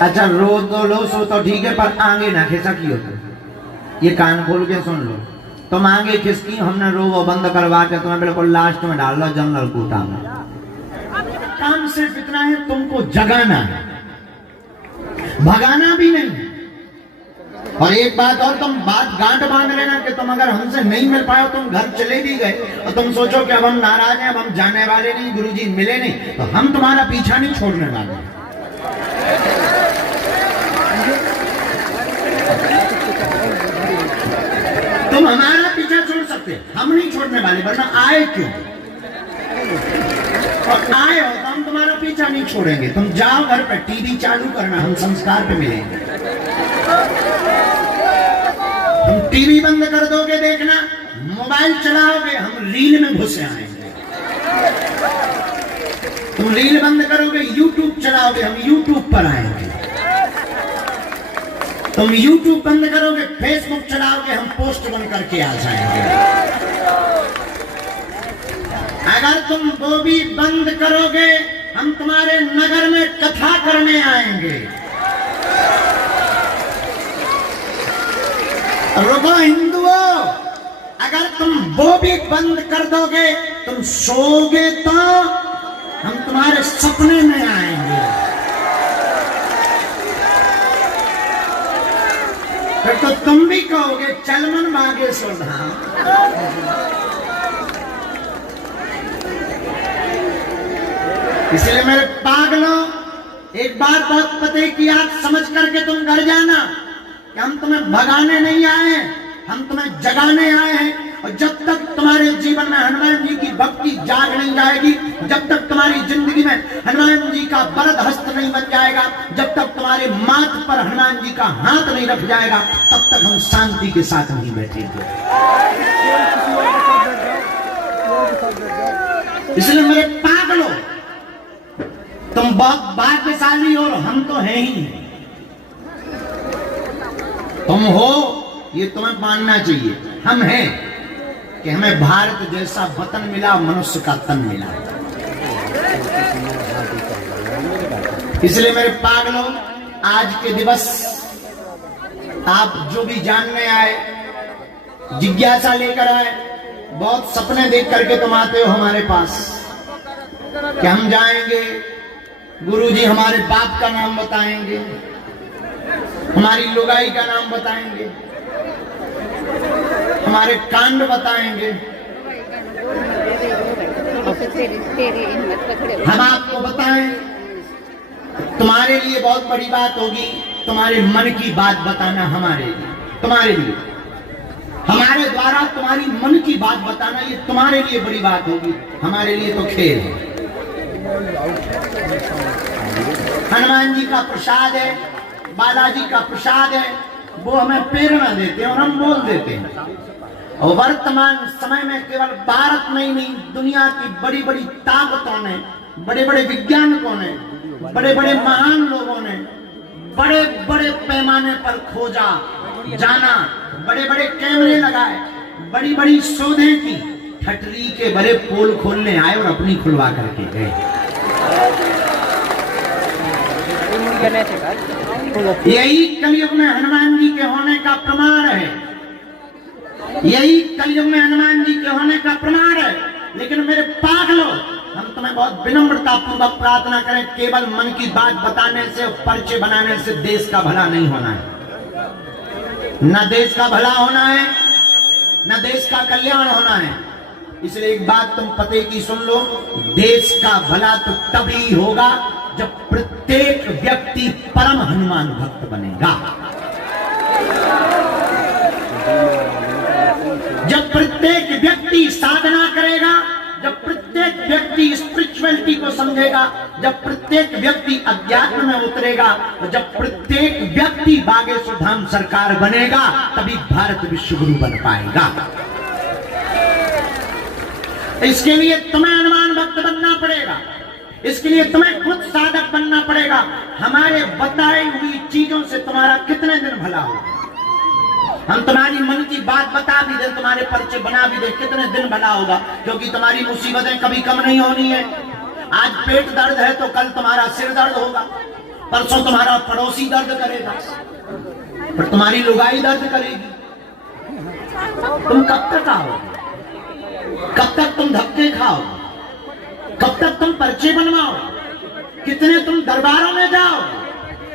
अच्छा रो तो लो, सो तो ठीक है, पर आगे ना खिसक क्यों तुम? ये कान खोल के सुन लो, तुम आगे खिसकी, हमने रो वो बंद करवा के तुम्हें बिल्कुल लास्ट में डाल लो जनरल कोटा में। काम सिर्फ इतना है, तुमको जगाना है, भगाना भी नहीं। और एक बात और, तुम बात गांठ बांध लेना कि तुम अगर हमसे नहीं मिल पाए, तुम घर चले भी गए और तुम सोचो कि अब हम नाराज हैं, अब हम जाने वाले नहीं, गुरुजी मिले नहीं, तो हम तुम्हारा पीछा नहीं छोड़ने वाले। तुम हमारा पीछा छोड़ सकते, हम नहीं छोड़ने वाले, वरना आए क्यों? और आए हो तो हम तुम्हारा पीछा नहीं छोड़ेंगे। तुम जाओ घर पे, टीवी चालू करना, हम संस्कार पे मिलेंगे। तुम टीवी बंद कर दोगे देखना, मोबाइल चलाओगे, हम रील में घुसे आएंगे। तुम रील बंद करोगे, यूट्यूब चलाओगे, हम यूट्यूब पर आएंगे। तुम यूट्यूब बंद करोगे, फेसबुक चलाओगे, हम पोस्ट बन करके आ जाएंगे। अगर तुम वो भी बंद करोगे, हम तुम्हारे नगर में कथा करने आएंगे। रुको हिंदुओं, अगर तुम वो भी बंद कर दोगे, तुम सोओगे तो हम तुम्हारे सपने में आएंगे। फिर तो तुम भी कहोगे चल मन बागेश्वर धाम। इसलिए मेरे पागलों, एक बात बहुत पते की आप समझ करके तुम घर जाना कि हम तुम्हें भगाने नहीं आए, हम तुम्हें जगाने आए हैं। और जब तक तुम्हारे जीवन में हनुमान जी की भक्ति जाग नहीं जाएगी, जब तक तुम्हारी जिंदगी में हनुमान जी का वरद हस्त नहीं बन जाएगा, जब तक तुम्हारे माथ पर हनुमान जी का हाथ नहीं रख जाएगा, तब तक हम शांति के साथ नहीं बैठेंगे। इसलिए मेरे पागलों, तुम बहुत भाग्यशाली हो, और हम तो हैं ही नहीं। तुम हो ये तुम्हें मानना चाहिए, हम हैं कि हमें भारत जैसा वतन मिला, मनुष्य का तन मिला। इसलिए मेरे पागलों, आज के दिवस आप जो भी जानने आए, जिज्ञासा लेकर आए, बहुत सपने देख करके तुम आते हो हमारे पास कि हम जाएंगे, गुरुजी हमारे बाप का नाम बताएंगे, हमारी लुगाई का नाम बताएंगे, हमारे कांड बताएंगे, हम आपको बताएं। तुम्हारे लिए बहुत बड़ी बात होगी, तुम्हारे मन की बात बताना हमारे लिए, तुम्हारे लिए, हमारे द्वारा तुम्हारी मन की बात बताना, ये तुम्हारे लिए बड़ी बात होगी, हमारे लिए तो खेल है। हनुमान जी का प्रसाद है, बालाजी का प्रसाद है, वो हमें प्रेरणा देते हैं और हम बोल देते हैं। और वर्तमान समय में केवल भारत में ही नहीं, दुनिया की बड़ी बड़ी ताकतों ने, बड़े बड़े वैज्ञानिकों ने, बड़े बड़े महान लोगों ने बड़े बड़े पैमाने पर खोजा जाना, बड़े बड़े कैमरे लगाए, बड़ी बड़ी शोधें की, ठटरी के बड़े पोल खोलने आए और अपनी खुलवा करके गए। यही कलयुग में हनुमान जी के होने का प्रमाण है, यही कलयुग में हनुमान जी के होने का प्रमाण है। लेकिन मेरे पागलों, हम तुम्हें बहुत विनम्रता पूर्वक प्रार्थना करें, केवल मन की बात बताने से, पर्चे बनाने से देश का भला नहीं होना है। न देश का भला होना है, न देश का कल्याण होना है। इसलिए एक बात तुम पते की सुन लो, देश का भला तो तभी होगा जब प्रत्येक व्यक्ति परम हनुमान भक्त बनेगा, जब प्रत्येक व्यक्ति साधना करेगा, जब प्रत्येक व्यक्ति स्पिरिचुअलिटी को समझेगा, जब प्रत्येक व्यक्ति अध्यात्म में उतरेगा, और जब प्रत्येक व्यक्ति बागेश्वर धाम सरकार बनेगा, तभी भारत विश्व गुरु बन पाएगा। इसके लिए तुम्हें हनुमान भक्त बनना पड़ेगा, इसके लिए तुम्हें खुद साधक बनना पड़ेगा। हमारे बताई हुई चीजों से तुम्हारा कितने दिन भला हो, हम तुम्हारी मन की बात बता भी दे, तुम्हारे पर्चे बना भी दे, कितने दिन भला होगा, क्योंकि तुम्हारी मुसीबतें कभी कम नहीं होनी है। आज पेट दर्द है तो कल तुम्हारा सिर दर्द होगा, परसों तुम्हारा पड़ोसी दर्द करेगा, फिर तुम्हारी लुगाई दर्द करेगी। तुम कब तक आओगे? कब तक तुम धक्के खाओगे? कब तक तुम पर्चे बनवाओगे? कितने तुम दरबारों में जाओगे?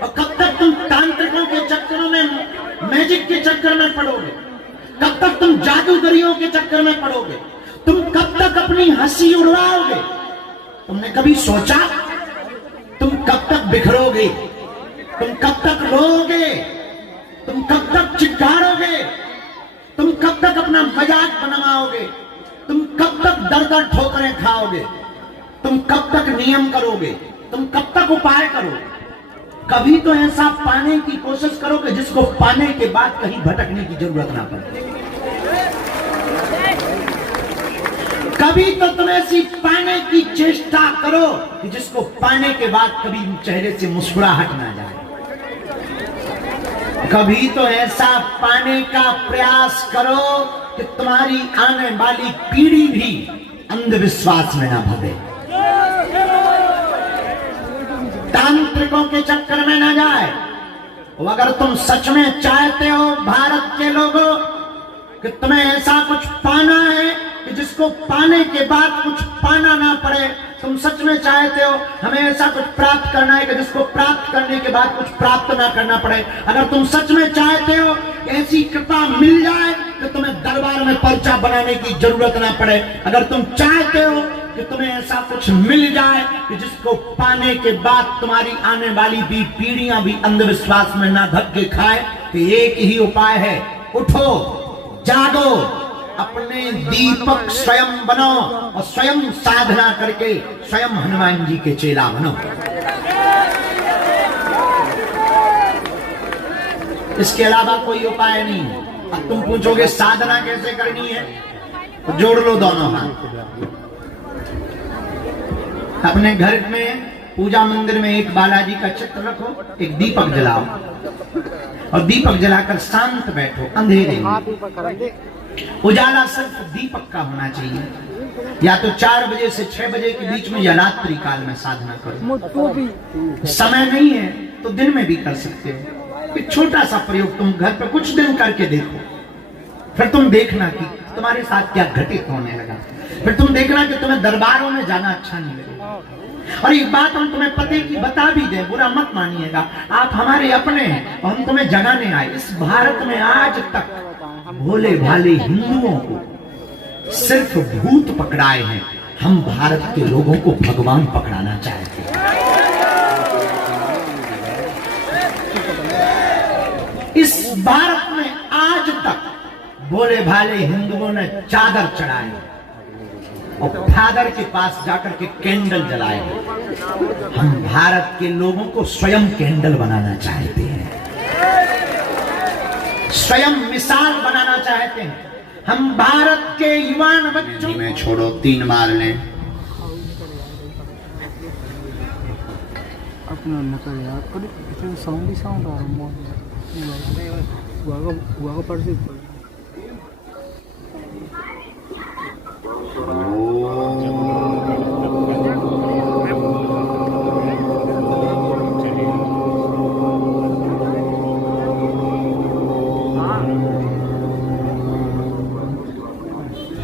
और कब तक तुम तांत्रिकों के चक्करों में, मैजिक के चक्कर में पड़ोगे? कब तक तुम जादूगरियों के चक्कर में पड़ोगे? तुम कब तक अपनी हंसी उड़वाओगे? तुमने कभी सोचा तुम कब तक बिखरोगे? तुम कब तक रोओगे? तुम कब तक चिल्लाओगे? तुम कब तक अपना मजाक बनवाओगे? तुम कब तक दर-दर ठोकरें खाओगे? तुम कब तक नियम करोगे? तुम कब तक उपाय करोगे? कभी तो ऐसा पाने की कोशिश करो कि जिसको पाने के बाद कहीं भटकने की जरूरत ना पड़े। कभी तो तुम ऐसी पाने की चेष्टा करो कि जिसको पाने के बाद कभी चेहरे से मुस्कुराहट ना जाए। कभी तो ऐसा पाने का प्रयास करो कि तुम्हारी आने वाली पीढ़ी भी अंधविश्वास में ना भगे, तांत्रिकों के चक्कर में ना जाए। अगर तुम सच में चाहते हो भारत के लोगों कि तुम्हें ऐसा कुछ पाना है कि जिसको पाने के बाद कुछ पाना ना पड़े, तुम सच में चाहते हो हमें ऐसा कुछ प्राप्त करना है कि जिसको प्राप्त करने के बाद कुछ प्राप्त ना करना पड़े, अगर तुम सच में चाहते हो ऐसी कृपा मिल जाए कि तुम्हें दरबार में पर्चा बनाने की जरूरत ना पड़े, अगर तुम चाहते हो कि तुम्हें ऐसा कुछ मिल जाए कि जिसको पाने के बाद तुम्हारी आने वाली भी पीढ़ियां भी अंधविश्वास में ना धक्के खाए, तो एक ही उपाय है, उठो, जागो, अपने दीपक स्वयं बनो और स्वयं साधना करके स्वयं हनुमान जी के चेला बनो। इसके अलावा कोई उपाय नहीं। अब तुम पूछोगे साधना कैसे करनी है, तो जोड़ लो दोनों हाथ। अपने घर में पूजा मंदिर में एक बालाजी का चित्र रखो, एक दीपक जलाओ और दीपक जलाकर शांत बैठो, अंधेरे में। उजाला सिर्फ दीपक का होना चाहिए। या तो 4 बजे से 6 बजे के बीच में या रात्रि काल में साधना करो। समय नहीं है तो दिन में भी कर सकते हो। एक छोटा सा प्रयोग तुम घर पर कुछ दिन करके देखो, फिर तुम देखना कि तुम्हारे साथ क्या घटित होने लगा। फिर तुम देखना कि तुम्हें दरबारों में जाना अच्छा नहीं लगेगा। और एक बात हम तुम्हें पते की बता भी दें, बुरा मत मानिएगा, आप हमारे अपने हैं और हम तुम्हें जगाने आए। इस भारत में आज तक भोले भाले हिंदुओं को सिर्फ भूत पकड़ाए हैं, हम भारत के लोगों को भगवान पकड़ाना चाहते हैं। इस भारत में आज तक भोले भाले हिंदुओं ने चादर चढ़ाए और फादर के पास जाकर के कैंडल जलाए। हम भारत के लोगों को स्वयं कैंडल बनाना चाहते हैं, स्वयं मिसाल बनाना चाहते हैं। हम भारत के युवान बच्चों में छोड़ो 3 बार लें। अपना नकर यार पर इसे साउंड आ रहा है। हुआ पर से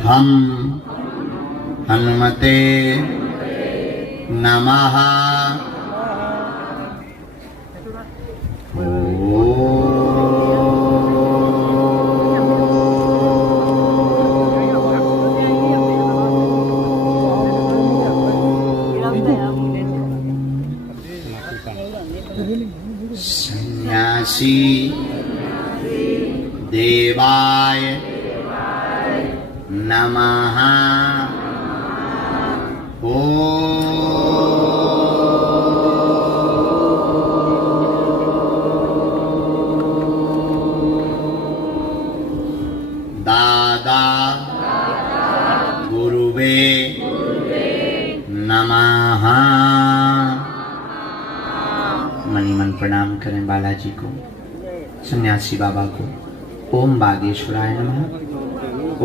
हम हनुमते नमः। सन्यासी देवाय नमः। दादा गुरुवे नमः। मन प्रणाम करें बालाजी को, सन्यासी बाबा को। ओम बागेश्वराय नमः।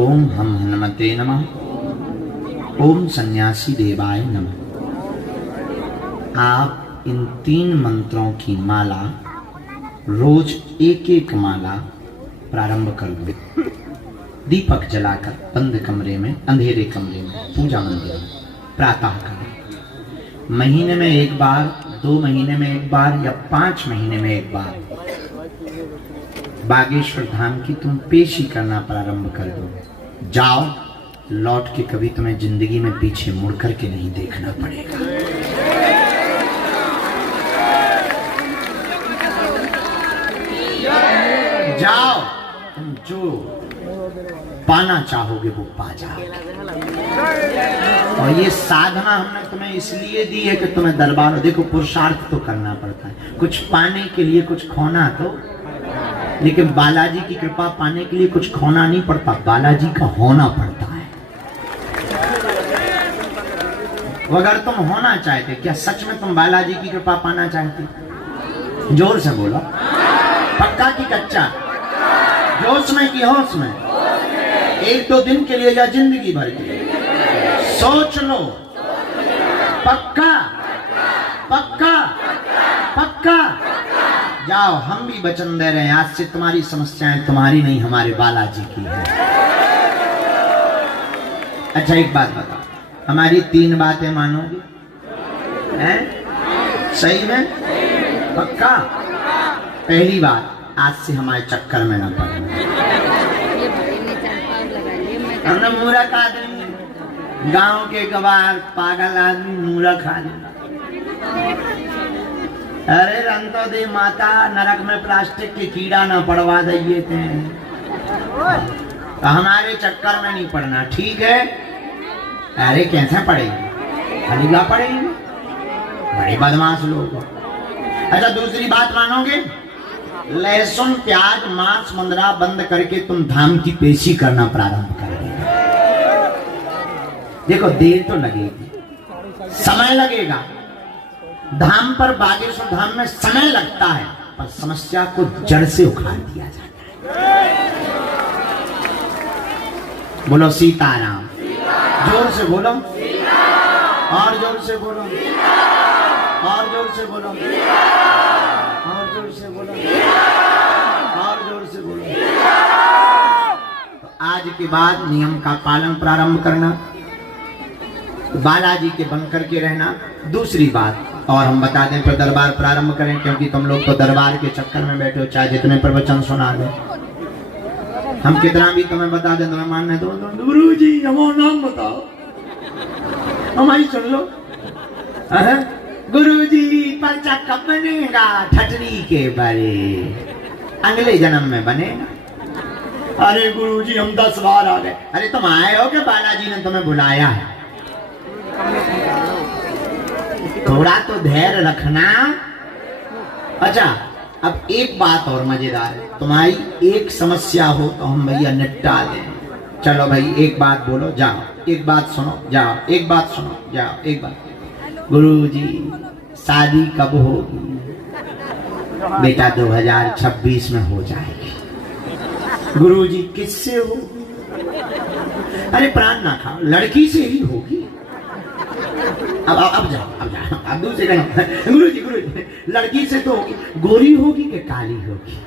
ओम हम हनुमते नमः। ओम सन्यासी देवाय नमः। आप इन 3 मंत्रों की माला रोज एक एक माला प्रारंभ कर दो, दीपक जलाकर बंद कमरे में, अंधेरे कमरे में, पूजा मंदिर में प्रातः काल। महीने में एक बार, 2 महीने में एक बार या 5 महीने में एक बार बागेश्वर धाम की तुम पेशी करना प्रारंभ कर दो। जाओ, लौट के कभी तुम्हें जिंदगी में पीछे मुड़ करके नहीं देखना पड़ेगा। जाओ, तुम जो पाना चाहोगे वो पा जाओगे। और ये साधना हमने तुम्हें इसलिए दी है कि तुम्हें दरबार, देखो पुरुषार्थ तो करना पड़ता है, कुछ पाने के लिए कुछ खोना तो, लेकिन बालाजी की कृपा पाने के लिए कुछ खोना नहीं पड़ता, बालाजी का होना पड़ता है। अगर तुम होना चाहते, क्या सच में तुम बालाजी की कृपा पाना चाहते? जोर से बोलो, पक्का की कच्चा, जोश में की होश में, 1-2 दिन के लिए या जिंदगी भर के लिए? सोच लो, पक्का पक्का पक्का। जाओ, हम भी वचन दे रहे हैं, आज से तुम्हारी समस्याएं तुम्हारी नहीं, हमारे बालाजी की है। अच्छा एक बात बताओ, हमारी 3 बातें मानोगे? हैं? सही में? पक्का? पहली बात, आज से हमारे चक्कर में ना पड़ना। हमने मूर्ख आदमी, गांव के गवार, पागल आदमी, मूर्ख आदमी। अरे रंग तो दे माता, नरक में प्लास्टिक के कीड़ा ना पड़वा दिए थे, हमारे चक्कर में नहीं पड़ना, ठीक है? अरे कैसे पड़ेंगे? हलीला पड़ेंगे, बड़े बदमाश लोग। अच्छा दूसरी बात मानोगे? लहसुन, प्याज, मांस, मुंदरा बंद करके तुम धाम की पेशी करना प्रारंभ कर देना। देखो देर तो लगेगी, समय लगेगा, धाम पर, बागेश्वर धाम में समय लगता है, पर समस्या को जड़ से उखाड़ दिया जाता है। बोलो सीताराम, जोर से बोलो, और जोर से बोलो, और जोर से बोलो, और जोर से बोलो, और जोर से बोलो। तो आज के बाद नियम का पालन प्रारंभ करना, बालाजी के बन करके रहना। दूसरी बात और हम बता दें, फिर दरबार प्रारंभ करें, क्योंकि तुम लोग तो दरबार के चक्कर में बैठे हो, चाहे जितने प्रवचन सुना दो, हम कितना भी तुम्हें बता दें, तुम्हें मानने दो। गुरु जी हमारा नाम बताओ, हमारी सुन लो। गुरु जी पर्चा कब बनेगा? ठटरी के बारे, अगले जन्म में बनेगा। अरे गुरु जी हम 10 बार आ गए। अरे तुम आए हो कि बालाजी ने तुम्हें बुलाया है? थोड़ा तो धैर्य रखना। अच्छा अब एक बात और मजेदार है, तुम्हारी एक समस्या हो तो हम भैया निपटा दें। चलो भाई एक बात बोलो, जाओ, एक बात सुनो, जाओ, एक बात सुनो, जाओ, एक बात। गुरुजी शादी कब होगी? बेटा 2026 में हो जाएगी। गुरुजी किससे हो? अरे प्राण ना खाओ, लड़की से ही होगी। अब जाओ, अब दूसरे का नाम। गुरुजी लड़की से तो होगी, गोरी होगी कि काली होगी?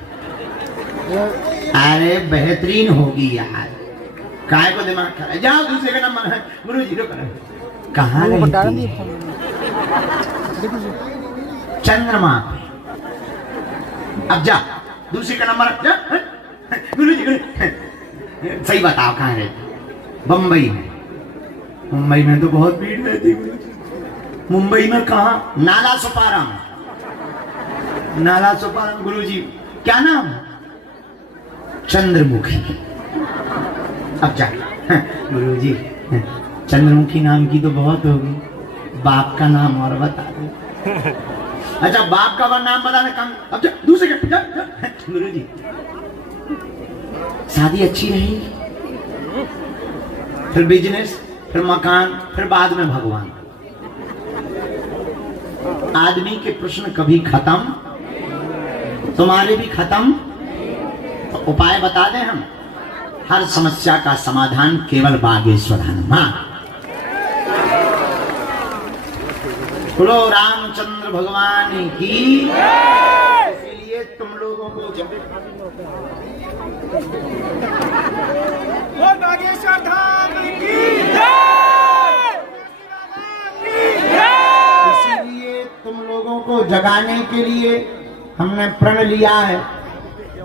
अरे बेहतरीन होगी यार, काय को दिमाग खराब। जाओ दूसरे का नाम। गुरुजी कहाँ रहती? चंद्रमा पे। अब जा दूसरे का नंबर जा। गुरुजी सही बताओ कहाँ रहती? बम्बई में। मुंबई में तो बहुत भीड़ रहती है। मुंबई में कहाँ? नाला सुपारा। नाला सुपारा। गुरुजी क्या नाम? चंद्रमुखी। अब जा। गुरुजी चंद्रमुखी नाम की तो बहुत होगी, बाप का नाम और बता दो। अच्छा बाप का नाम बताने कम। अब जा दूसरे के जा। गुरुजी शादी अच्छी रहेगी, फिर बिजनेस, फिर मकान, फिर बाद में भगवान। आदमी के प्रश्न कभी खत्म, तुम्हारे भी खत्म। तो उपाय बता दें हम, हर समस्या का समाधान केवल बागेश्वर हनुमान। बोलो रामचंद्र भगवान की। इसीलिए तुम लोगों को बागेश्वर धाम की इसीलिए तुम लोगों को जगाने के लिए हमने प्रण लिया है,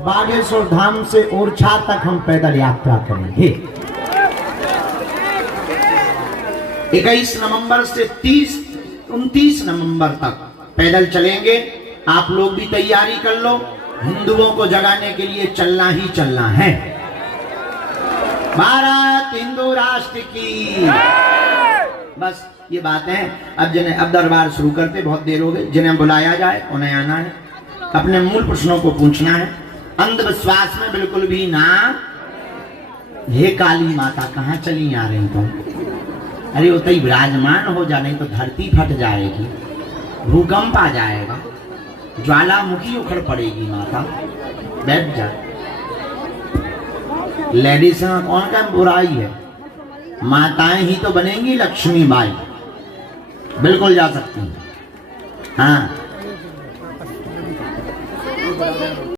बागेश्वर धाम से ओरछा तक हम पैदल यात्रा करेंगे। 21 नवंबर से 29 नवंबर तक पैदल चलेंगे। आप लोग भी तैयारी कर लो, हिंदुओं को जगाने के लिए चलना ही चलना है। भारत हिंदू राष्ट्र की। बस ये बातें अब दरबार शुरू करते, बहुत देर हो गई। जिन्हें बुलाया जाए उन्हें आना है, अपने मूल प्रश्नों को पूछना है, अंधविश्वास में बिल्कुल भी ना। हे काली माता कहाँ चली आ रही तुम? अरे उतई विराजमान हो जा, नहीं तो धरती फट जाएगी, भूकंप आ जाएगा, ज्वालामुखी उखड़ पड़ेगी। माता बैठ जा। लेडीज में कौन का बुराई है? माताएं ही तो बनेंगी लक्ष्मी बाई। बिल्कुल जा सकती हैं। हाँ